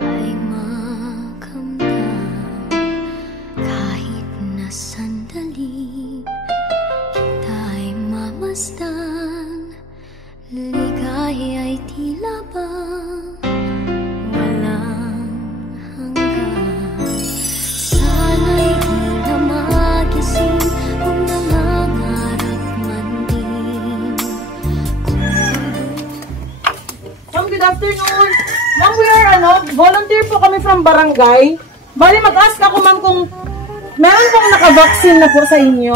ay makamdam kahit na sandali kita'y mamasdan. Ligaya ay tila ba walang hanggan. Sana'y di na magising kung nangangarap man din. Ma'am, good afternoon. Ma'am, we are volunteer po kami from barangay. Bali, mag-ask ako ma'am kung meron pong nakavaccine na po sa inyo.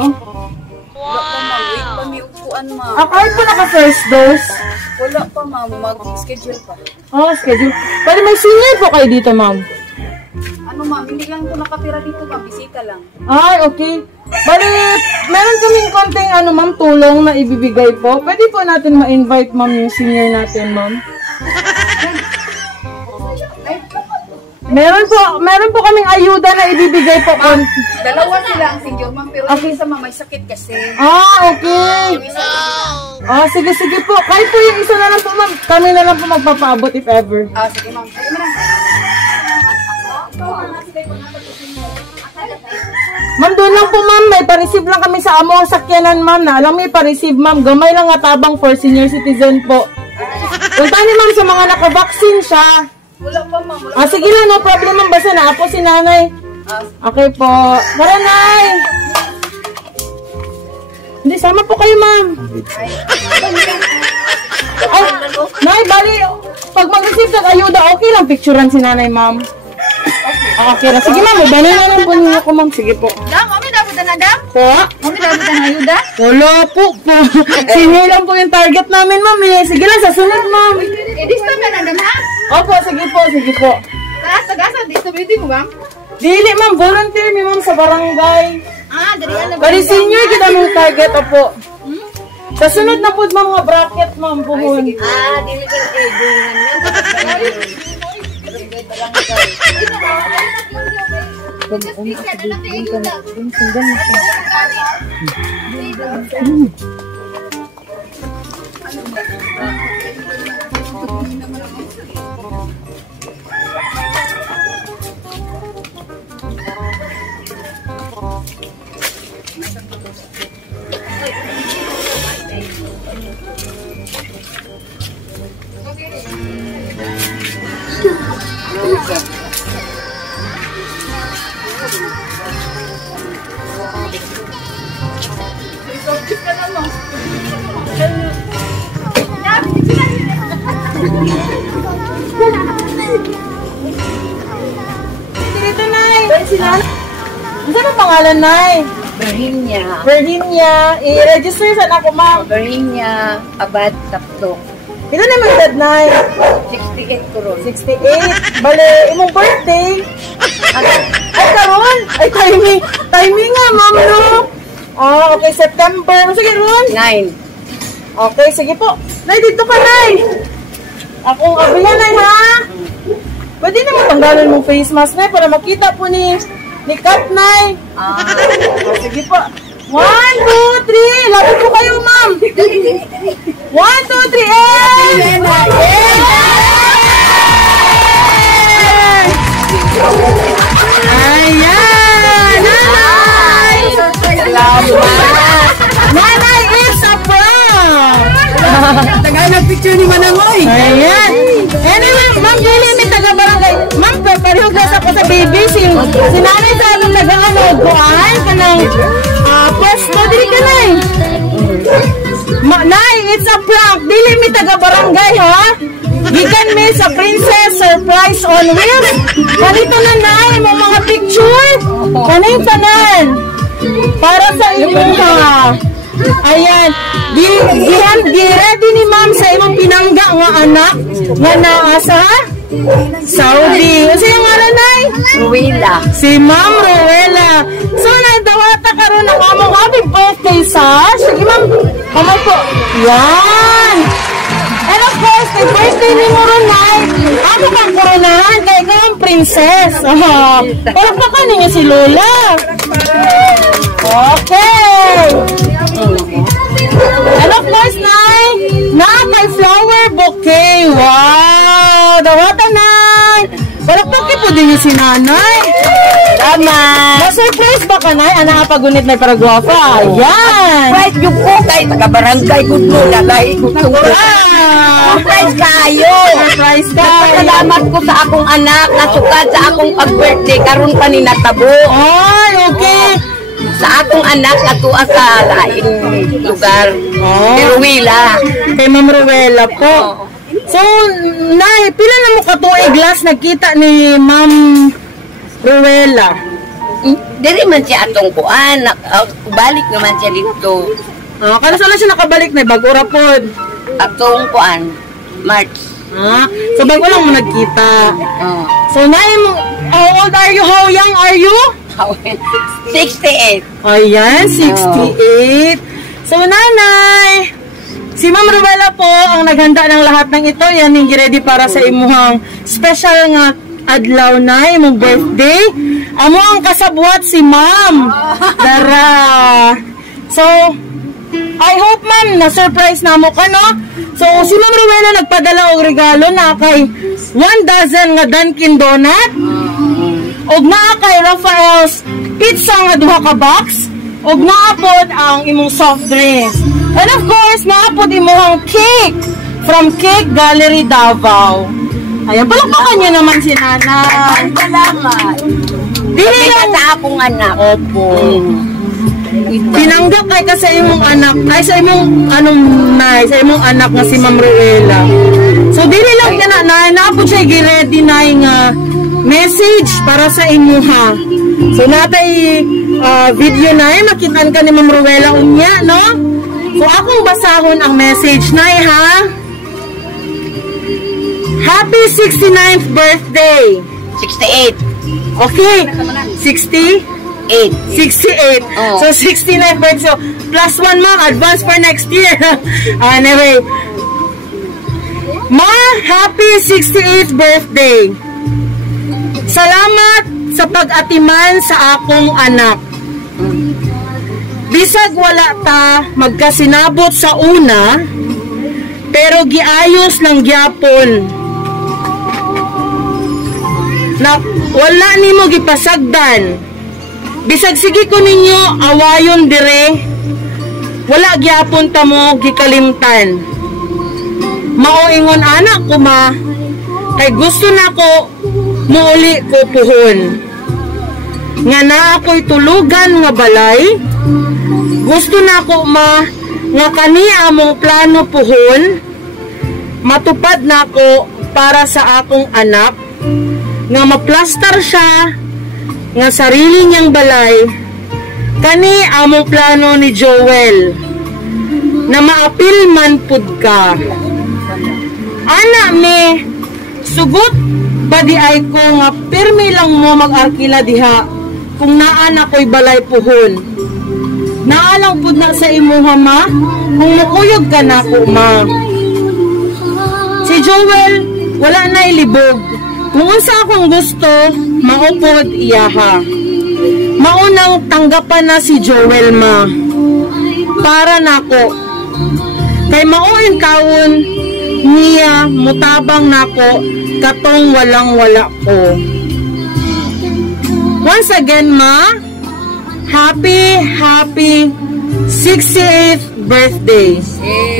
Wala pa ma'am, wait pa may upuan ma'am. Kahit po naka-first dose. Wala pa ma'am, mag-schedule pa. Oh, schedule. Bali, may senior po kayo dito ma'am. Ano ma'am, hindi lang po nakatira dito ma'am, bisita lang. Ay, okay. Bali, meron kaming konting ma'am, tulong na ibibigay po. Pwede po natin ma-invite ma'am yung senior natin ma'am. Meron po kaming ayuda na ibibigay po. Dalawa sila ang senior ma'am, pero yung isa ma'am may sakit kasi. Okay. Sige po. Kahit po yung isa na lang po ma'am, kami na lang po magpapaabot if ever. Sige ma'am. Sige ma'am. Ma'am, doon lang po ma'am, may pa-receive lang kami sa among sakyanan ma'am na alam may pa-receive ma'am, gamay lang nga tabang for senior citizen po. Punta ni ma'am sa mga naka-vaccine siya. Wala pa ma'am. Sige lang, no problem ma'am, basta na po si nanay. Okay po. Tara, nay. Hindi, sama po kayo ma'am. Ay, nay, bali, pag mag-receive ng ayuda, okay lang picturean si nanay ma'am. Okay na. Sige ma'am, iba na lang po niyo ako ma'am. Sige po. Dam, mami dapat na dam? Po? Mami dapat na ayuda? Wala po. Senior lang po yung target namin ma'am. Sige lang, sa sunod ma'am. Dito na dam ha? Opo, sige po. Tagasa, dito mo ma'am? Dili ma'am, volunteer mi ma'am sa barangay. Dari ano ba? Bali senior kita mong target, opo. Sa sunod na po ma'am, mga bracket ma'am, puhon. Dili ka Dito, Nay. Ano ang pangalan, Nay? Virginia. I-register saan ako, ma'am? Virginia Abad Taptok. Ilan naman edad, Nay? 68 ko ron. 68. Bale, imong birthday. Ay, karon. Ay, timing nga, ma'am, no? Okay, September. Sige, Ron. 9. Okay, sige po. Nay, dito ka, Nay. Akong abihan, Nay, ha? Pwede naman tanggalan mong face mask, Nay, para makita po ni Kat, Nay. Sige po. 1, 2, 3. Lapit po kayo, ma'am. 1, 2, 3, and... Ayan! Nanay! Nanay, it's a prank! Tagay nag-picture ni Manangoy. Ayan! Anyway, ma'am, dili may taga-barangay. Ma'am, parehuglas ako sa baby. Si nanay sa anong nag-aanog ko ay kanang pwesto. Dili ka, Nay. Nay, it's a prank. Dili may taga-barangay, ha? Gikan mi sa Princess Surprise on Wheels. Kanito na, Nay, mo mga picture. Kanito na. Para sa inyo, ha? Ayan. Di-ready ni ma'am sa imong pinangga nga anak nga naa sa Saudi. Kasi yung nga, Nay? Ruela. Si Ma'am Ruela. So, nagdawata karon ng among happy birthday sa. Sige, ma'am. Kamay po. Yan. And of course, the birthday ni mo ron, Nay. Ako kang koronahan kay ikaw ang princess. Palakpakan ninyo si Lola. Okay. And of course, Nay, na may flower bouquet. Wow. Dawata, Nay. din niyo si nanay. Salamat. Na-surprise ba ka, nay? Ana pagunit na paragwafa. Ayan. Surprise yung po kay taga-barangay ko na kay surprise kayo. Surprise ka. Salamat ko sa akong anak na sukad sa akong pag-birthday karon pa ni natabo. Ay, okay. Sa akong anak ato sa laing lugar. Ruwila. Kay Ma'am Ruwela po. So, nay, pila na mo katuig glass nagkita ni Ma'am Ruwela? Diri man siya atong kuan. Balik naman siya dito. Kano saan siya nakabalik na bago rapod? Atong kuan. March. So bago lang mo nagkita. So, nay, how old are you? How young are you? 68. Ayan, 68. So, nanay, si Ma'am Ruwela po ang naghanda ng lahat ng ito. Yan yung ready para sa imuhang special nga adlaw na, imong birthday. Amo ang kasabwat si Ma'am. Dara. So, I hope, ma'am, na-surprise na mo ka, no? So, si Ma'am Ruwela nagpadala og regalo na kay 1 dozen nga Dunkin Donut. Og naa kay Rafael's pizza nga duha ka box. Og naapod ang imong soft drinks. And of course, naapod imong cake from Cake Gallery Davao. Ayan, palakpakan niyo naman si nanay. Salamat. Dili lang sa akong anak. Opo. Tinanggap kay ka sa imong anak. Ay, sa imong nay, sa imong anak nga si Ma'am Ruwela. So, dili lang ka na, naapod siya gi-ready na nga message para sa imuha. So, natay video na makitaan ka ni Ma'am Ruwela unya, no? So, akong basahon ang message na ha? Happy 69th birthday! 68. Okay, 68. 68. So, 69th birthday. So, plus 1 ma'am, advance for next year. Anyway, Ma, happy 68th birthday! Salamat sa pag-atiman sa akong anak. Bisag wala ta magkasinabot sa una, pero giayos ng gyapon. Na wala nimo gipasagdan. Bisag sige ko ninyo awayon dire, wala gyapon ta mo gikalimtan. Maoingon anak ko, ma, kay gusto nako muuli ko puhon. Nga na ako'y tulugan nga balay. Gusto nako, ma, nga kani among plano puhon. Matupad nako para sa akong anak. Nga maplastar siya nga sarili niyang balay. Kani among plano ni Joel. Na maapil man pud ka. Ana me, sugot padi ay ko nga pirmi lang mo mag-arkila diha kung naan ako'y balay puhon. Naalang pud na sa imuha, ma, kung mukuyog ka na ko, ma. Si Joel, wala na ilibog. Kung unsa akong gusto, maupod iyaha. Maunang tanggapan na si Joel, ma. Para nako. Kay mauin kaon, niya mutabang nako katong walang-wala ko. Once again, ma, happy 68th birthday.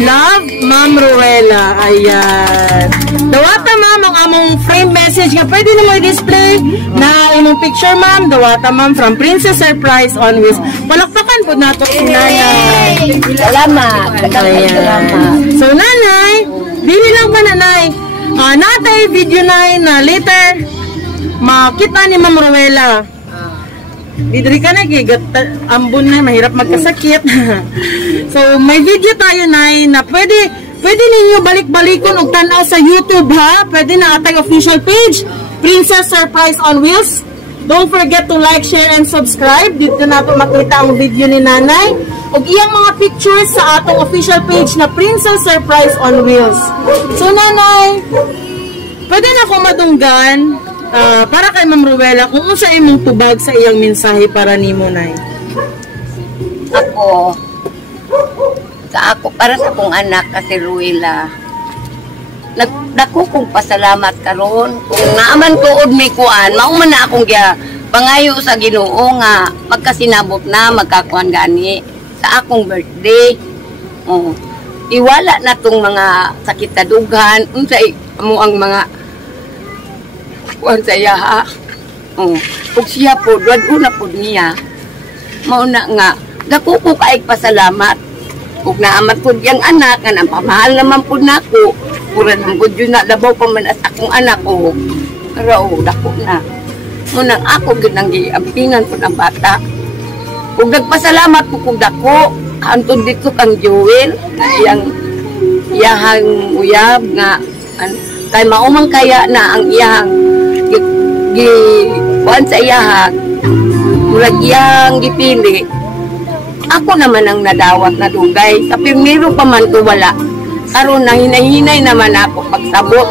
Love, Ma'am Ruwela. Ayan. Dawata, ma'am, ang among frame message nga pwede na mo i-display na imong picture, ma'am. Dawata, ma'am, from Princess Surprise on Wheels. Palakpakan po nato si nanay. Salamat. Ayan. So, nanay, dili lang ba, nanay? Natay video na later makita ni Ma'am Ruwela. Didri ka na, ambon na, mahirap magkasakit. So, may video tayo na pwede ninyo balik-balikon og tanaw sa YouTube, ha? Pwede na atay official page, Princess Surprise on Wheels. Don't forget to like, share, and subscribe. Dito na ito makita ang video ni nanay. Og iyang mga pictures sa atong official page na Princess Surprise on Wheels. So, nanay, pwede na akong madunggan para kay Ma'am Ruwela kung unsa imong tubag sa iyang mensahe para nimo, nay. Ako, para sa akong anak kasi Ruwela, nagdako kong pasalamat karon. Kung naaman tuod may kuan, mao man na akong pangayo sa Ginoo nga magkasinabot na magkakuan gani sa akong birthday. Iwala na tong mga sakit na dughan, unsay mo ang mga kuan sa iya ha. Ug siya po, una po niya, mauna nga, dako ko kaig pasalamat. Ug naaman po yang anak, nga nampamahal naman po na ako. Pura naman po yun na, labaw pa man as akong anak ko. Pero dako na. Munang ako ginang giampingan po ng bata. Ug nagpasalamat po kung dako, hantod dito kang Joel, na iyahang uyab nga, kay maumang kaya na ang iyahang kuan sa iyahang murag iyang gipili. Ako naman ang nadawat na dugay sa primero pa man to wala karon na hinay-hinay naman ako pagsabot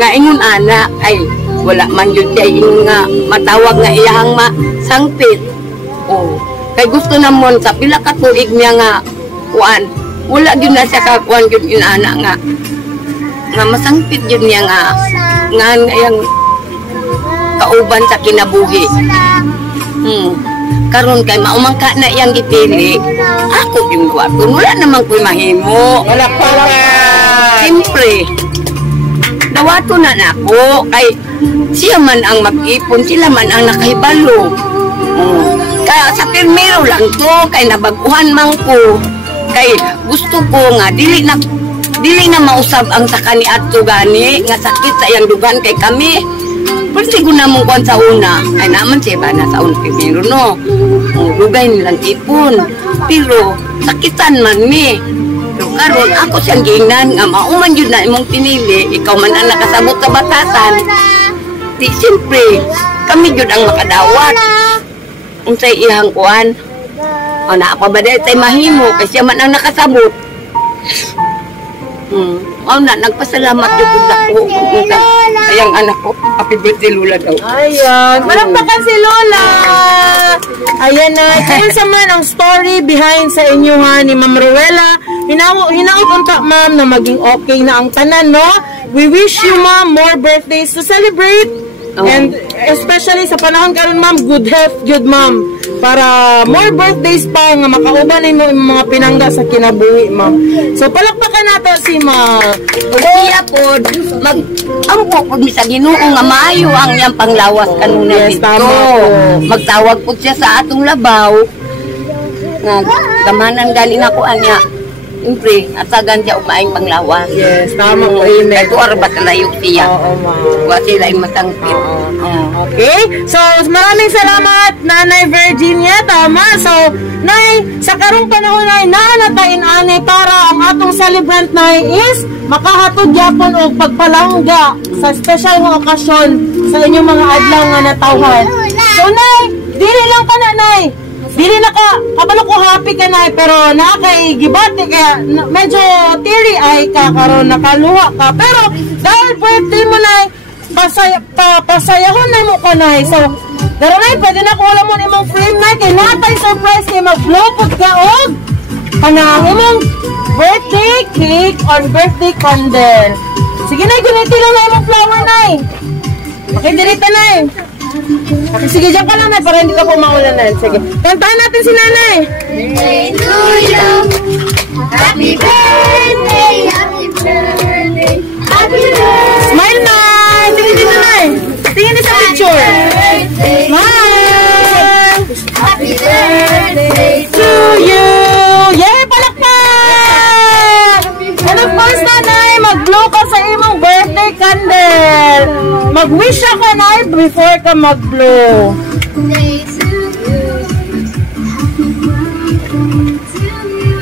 nga ingon ana ay wala man yun siya ingon nga matawag nga iyahang masangpit. Kay gusto namon sa pila ka tuig niya nga kuan wala gyud na siya kakuan gyud yun ana nga masangpit yun niya nga iyang kauban sa kinabuhi. Karon kay maumangka na iyang gipili. Ako yung duwaton. Wala naman ko'y mahimo. Wala pala. Siyempre, dawato na ako. Kay siya man ang mag-ipon, sila man ang nakahibalo. Kaya sa pirmero lang to, kay nabaguhan man ko. Kay gusto ko nga, dili na mausab ang sakani ato gani, nga sakit sa iyang dugan kay kami. Pero siguro na mong kuwan sa una, ay naman siya ba na sa una primero, no? Lugay nilang ipon. Pero sakitan man mi. Pero karon ako siyang giingnan nga mauman yun na imong pinili, ikaw man ang nakasabot sa batasan. Di siyempre, kami yun ang makadawat. Unsay ihang kuwan. Na pa ba dahil tayo mahimo, kasi siya man ang nakasabot. Nagpasalamat yung kung ako ayang anak ko, happy birthday Lola daw. Ayan, malakpakan si Lola. Ayan na, kung sa man ang story behind sa inyo ha ni Ma'am Ruela. Hinaot unta ma'am na maging okay na ang tanan, no? We wish you ma'am more birthdays to celebrate. And especially sa panahon karon ma'am, good health, good ma'am. Para more birthdays pa nga makauban ninyo yung mga pinangga sa kinabuhi ma'am. So palakpakan nato si ma'am. Siya po, mag-ampo po sa Ginoo nga maayo ang iyang panglawas kanuna dito. Magtawag po siya sa atong labaw. Nga, gamanan galing ako anya. Siyempre, atagan siya umaing panglawas. Yes, tama po. Amen. Ito arabat na layok siya. Oo, ma'am. Huwag sila yung matangkit. Okay? So, maraming salamat, Nanay Virginia. Tama. So, Nay, sa karong panahon na naanatain ani para ang atong celebrant Nay is makahatod yapon og pagpalangga sa special nga okasyon sa inyong mga adlaw nga natawhan. So, Nay, dili lang ka na, Nay. Dili na ka, kabalo ko happy ka na, pero nakay gibati kaya medyo teary ay ka karon nakaluha ka. Pero dahil birthday mo na, pasayahon na mo ka na. So, daron ay pwede na wala mo imong frame na kay natay surprise kay mag-blow pud ka og kanang imong birthday cake or birthday candle. Sige na, guniti lang na imong flower na. Okay, dirita na eh. Okay, sige, dyan ka lang na para hindi ka po maulanan. Sige, kantahan natin si Nanay. Birthday to you. Happy birthday, happy birthday, happy birthday. Smile na! Tingin din Nanay. Tingin din sa picture. Smile! Happy birthday To you! Yay! Palakpak! And of course, Nanay, mag-blow ka sa imong birthday candle. Mag-wish ako, Nay, before ka mag-blow. day to you. Happy birthday to you.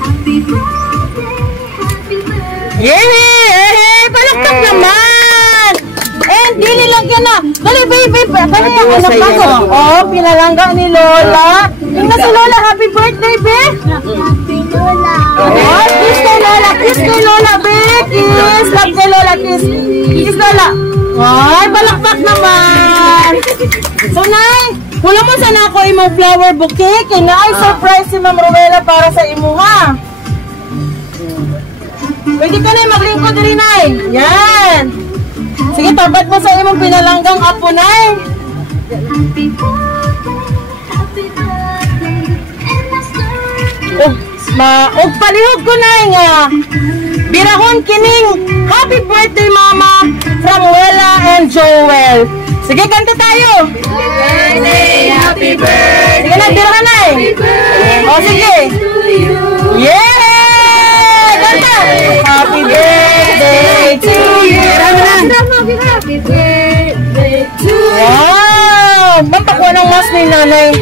Happy birthday, happy birthday. Yay! Palakpak naman! And dili lang yan na. Dali, baby. Kaya yung anak ko. Oh, pinalangga ni Lola. Tingnan si Lola. Happy birthday, be. Happy Lola. Oh, kiss kay Lola. Kiss kay Lola, be. Kiss. Love kay Lola. Kiss. Kiss Lola. Ay, palakpak naman. So, Nay, hula mo sana ako imong flower bouquet. Kaya na ay surprise si Ma'am Ruela para sa imo, ha? Pwede ka na maglingkod rin, Nay. Yan. Sige, tabat mo sa imong pinalanggang apo, Nay. Happy birthday, happy birthday, and let's start. Og palihog ko, Nay, nga. Birahon kining happy birthday, Mama, from Wella and Joel. Sige, kanta tayo. Happy birthday. Sige, nagbira, Nay. O, sige. Yeah! Kanta! Happy birthday to you. Happy birthday to Wow! Mampakuha ng mas ni Nanay.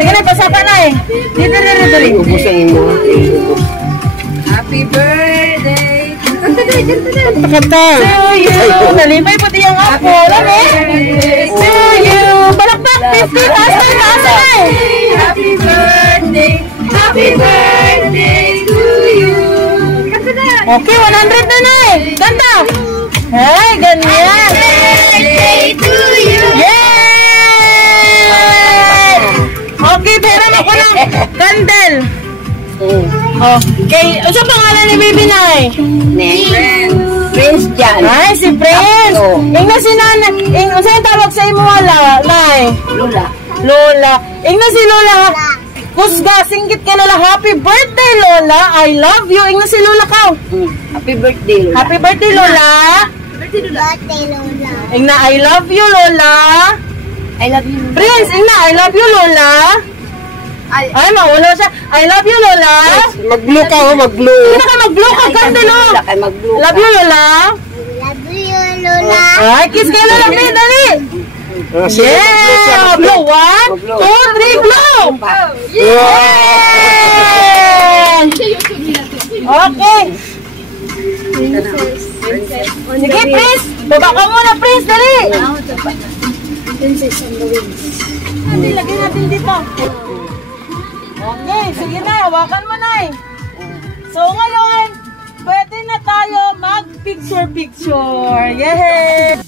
Sige, Nay, pasapa, Nay. Dito. Happy birthday. Kanta. To you. Nalipay pati yung apo. Lami. To you. Balakpak. 15. Taas, Nay. Happy birthday. Happy birthday to you. Okay, 100 na, Nay. Kanta. Ay, ganyan. Birthday to you. Yay! Okay, pero ako ng candle. Okay. Ano sa pangalan ni Baby, Nay? Prince Jan. Ay, si Prince. Ingna si Nana. Saan tawag sa imo wala, Nay? Lula. Lola. Ingna si Lola. Kusga, singgit ka Lola. Happy birthday, Lola. I love you. Ingna si Lola ka. Happy birthday, Lula. Happy birthday, Lola. birthday, Lola. Ingna, I love you, Lola. I love you, Lula. Prince, Ingna, I love you, Lola. Ay, maulo siya. I love you, Lola. Mag-blue ka, mag-blue. Hindi na ka mag-blue ka, Candelo. Mag-blue. Love you, Lola. Love you, Lola. Ay, kiss kayo, Lola. Dali. Yeah! Blow! 1, 2, 3, blow! Yeah! Okay. Sige, Prince. Baba ka muna, Prince. Dali. Hindi, lagyan natin dito. Okay, sige na. Hawakan mo na eh. So, ngayon, pwede na tayo mag-picture-picture. Yay!